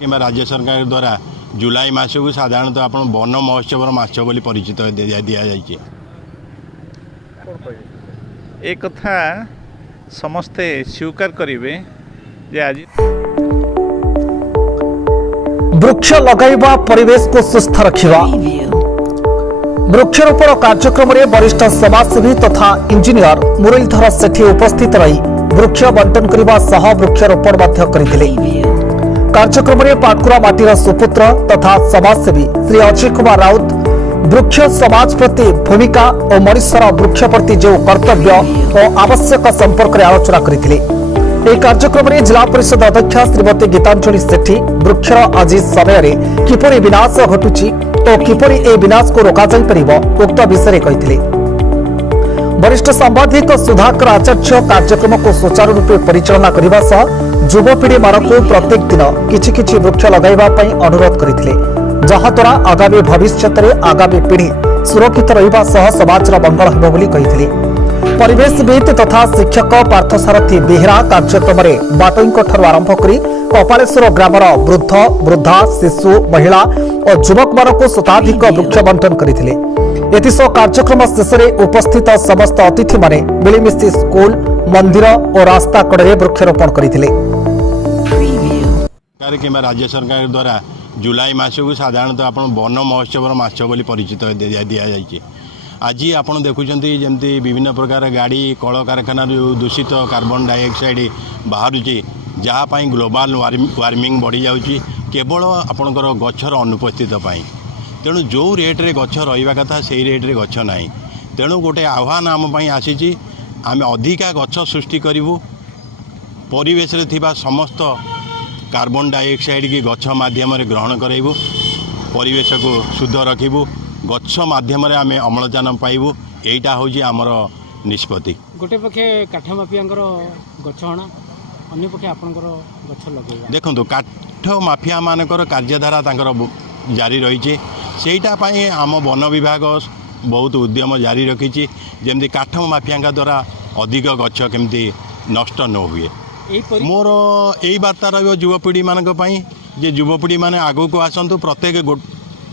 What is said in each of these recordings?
कि राज्य सरकार द्वारा जुलाई मास को साधारणतः आप वन महोत्सव मास बोली परिचित दि जाए एक कथा समस्ते स्वीकार करेंगे जे आज वृक्ष लगाइबा परिवेश को सुस्थ रखिबा वृक्षरोपण कार्यक्रम में वरिष्ठ समाजसेवी तथा इंजीनियर मुरलीधर सेठी उपस्थित रही वृक्ष बंटन करने सह वृक्षरोपण करथिले। कार्यक्रम में पाटकुरा माटीर सुपुत्र तथा समाजसेवी श्री अजय कुमार राउत वृक्ष समाज प्रति भूमिका और मनुष्यर वृक्ष प्रति जो कर्तव्य और आवश्यक संपर्क में आलोचना करथिले। ଏହି କାର୍ଯ୍ୟକ୍ରମରେ ଜିଲ୍ଲା ପରିଷଦ ଅଧ୍ୟକ୍ଷା ଶ୍ରୀମତୀ ଗୀତାଞ୍ଜଳି ସେଠୀ ବୃକ୍ଷର ଆଜି ସମୟରେ କିପରି ବିନାଶ ଘଟୁଛି ଓ କିପରି ଏହି ବିନାଶକୁ ରୋକାଯାଇପାରିବ ଉକ୍ତ ବିଷୟରେ କହିଥିଲେ। ବରିଷ୍ଠ ସାମ୍ବାଦିକ ସୁଧାକର ଆଚାର୍ଯ୍ୟ କାର୍ଯ୍ୟକ୍ରମକୁ ସୁଚାରୁ ରୂପେ ପରିଚାଳନା କରିବା ସହ ଯୁବପିଢ଼ିମାନଙ୍କୁ ପ୍ରତ୍ୟେକ ଦିନ କିଛି କିଛି ବୃକ୍ଷ ଲଗାଇବା ପାଇଁ ଅନୁରୋଧ କରିଥିଲେ, ଯାହାଦ୍ୱାରା ଆଗାମୀ ଭବିଷ୍ୟତରେ ଆଗାମୀ ପିଢ଼ି ସୁରକ୍ଷିତ ରହିବା ସହ ସମାଜର ମଙ୍ଗଳ ହେବ ବୋଲି କହିଥିଲେ। परिवेशविद तथा शिक्षक पार्थसारथी बेहेरा कार्यक्रम में बाटईठू आरंभ कर कपालेश्वर ग्रामर वृद्ध वृद्धा शिशु महिला और युवक मान शताधिक वृक्ष बंटन करते। एसह कार्यक्रम शेष में उपस्थित समस्त अतिथि माने मिलमिशी स्कूल मंदिर और रास्ता कड़े वृक्षरोपण करते। राज्य सरकार द्वारा जुलाई मास को साधारणतः आप वन महोत्सव मास बोली परिचित दि जाए आज आप देखुं जमती विभिन्न प्रकार गाड़ी कल कारखाना दूषित कार्बन डाइऑक्साइड बाहर जहाँपाई ग्लोबल वार्मिंग बढ़ी जाऊँगी केवल आपणकर गचर अनुपस्थित तेणु जो रेट्रे गच रहा कथा से रेट्रे गच ना तेणु गोटे आह्वान आमपाई आसी आम अधिका गच सृष्टि करूँ परिवेश समस्त कार्बन डाइऑक्साइड की गच मध्यम ग्रहण करूँ परिवेश को शुद्ध रखू गछ माध्यम आम अम्लजान पाइबू यहीटा हूँ आमर निष्पत्ति। गोटे पक्षे काठ माफिया गछ अणा अन्य पक्षे आपणकर गछ लगे देखो काठ माफिया मानकर कार्यधारा जारी रही सेटा आम वन विभाग बहुत उद्यम जारी रखी जमी काठ माफिया द्वारा अधिक गछ केमती नष्ट न हुए। मोर यही बार्ता रुवपीढ़ी मानी जे युवपीढ़ी मैंने आगू को आसतु प्रत्येक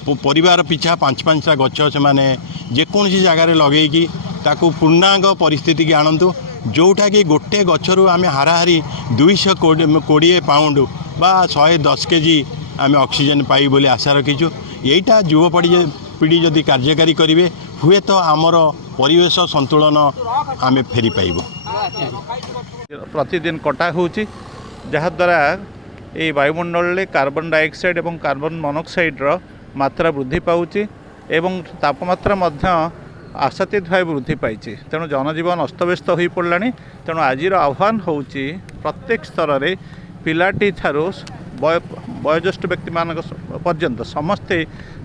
परिवार पिछा 5-5टा गछ से माने जेकोसी जगार लगे ताकू पूर्णांग परिस्थिति की आणतु जोटा कि गोटे गचरू आम हाराहारी 220 पाउंड बा 110 केजी आम ऑक्सीजन पाई बोली आशा रखीचु। यहीटा युवपीढ़ी जदि कार्यकारी करेंगे हुए तो आमर परिवेश संतुलन आम फेरी पाइबु। प्रतिदिन कटा होची जहाद्वारा ये वायुमंडल में कार्बन डाइऑक्साइड और कार्बन मोनोक्साइड मात्रा वृद्धि पाउची एवं तापमात्रा मध्य आशातीत भाव वृद्धि पाई तेणु जनजीवन अस्तव्यस्त हो पड़ा। तेणु आज आह्वान होची प्रत्येक स्तर में पिलाटी ठारू वयोज्येष्ठ व्यक्ति मान पर्यंत समस्ते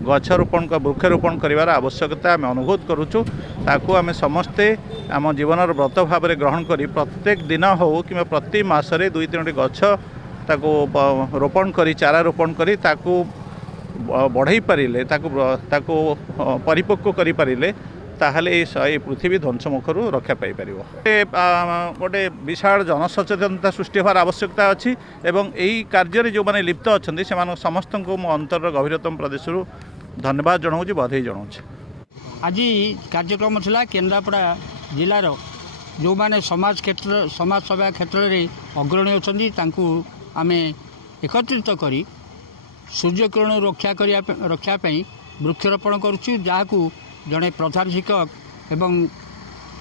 गछरोपण वृक्षरोपण कर आवश्यकता आम अनुभूत करुचु। ताकू आम समस्ते आम जीवन व्रत भाव में ग्रहण करी प्रत्येक दिन हो कि प्रति मासरे 2-3टी गछ ताकू रोपण करी चारा रोपण करी ताकू बढ़ई पारे ताकू परिपक्व करि पारिले ताहले ये पृथ्वी ध्वंसमुखर रक्षा पाई पार। गोटे विशाल जनसचेतनता सृष्टि होवार आवश्यकता अच्छी एवं यही कार्य जो मैंने लिप्त अच्छा से समस्त को मो अंतर गभीरतम प्रदेश धन्यवाद जनाऊँ बधाई जनाऊँ। आज कार्यक्रम था केन्द्रापड़ा जिलार जो मैंने समाज सेवा क्षेत्र में अग्रणी अच्छा आम एकत्रित करी सूर्यकिरण रक्षापी वृक्षरोपण करुचु जहाँ जड़े प्रधान शिक्षक एवं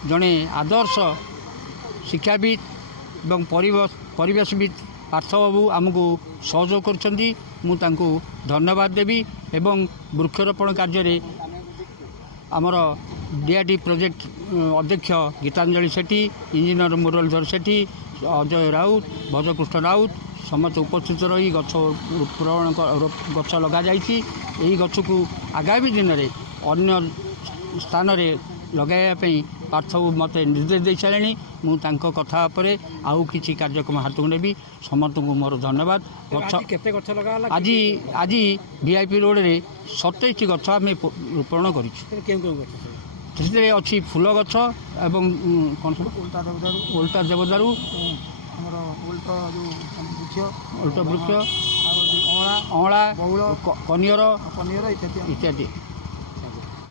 जड़े आदर्श शिक्षाविद एवं परिवेशविद पार्थ बाबू आमको सहयोग कर धन्यवाद देवी एवं वृक्षरोपण कार्य आमर डीआरटी प्रोजेक्ट अध्यक्ष गीतांजलि सेठी इंजीनियर मुरलीधर सेठी अजय राउत भजकृष्ण राउत समस्त उपस्थित रही गछ लग जाई गछ को आगामी दिन में अन्य स्थान में लगाइवाई पार्थ मत निर्देश दे सारे मुझे कथा पर आउ कि कार्यक्रम हाथ को नेबी समस्त को मोर धन्यवाद। आज आज वीआईपी रोड रे 27 गछ आम रोपण कर अच्छी फूल गछ एवं कौन सब ओल्टा देवदारू उल्ट वृक्ष ଅଁଳା ବଉଳ କନିଅର ପନିର ଇତ୍ୟାଦି ଇତ୍ୟାଦି।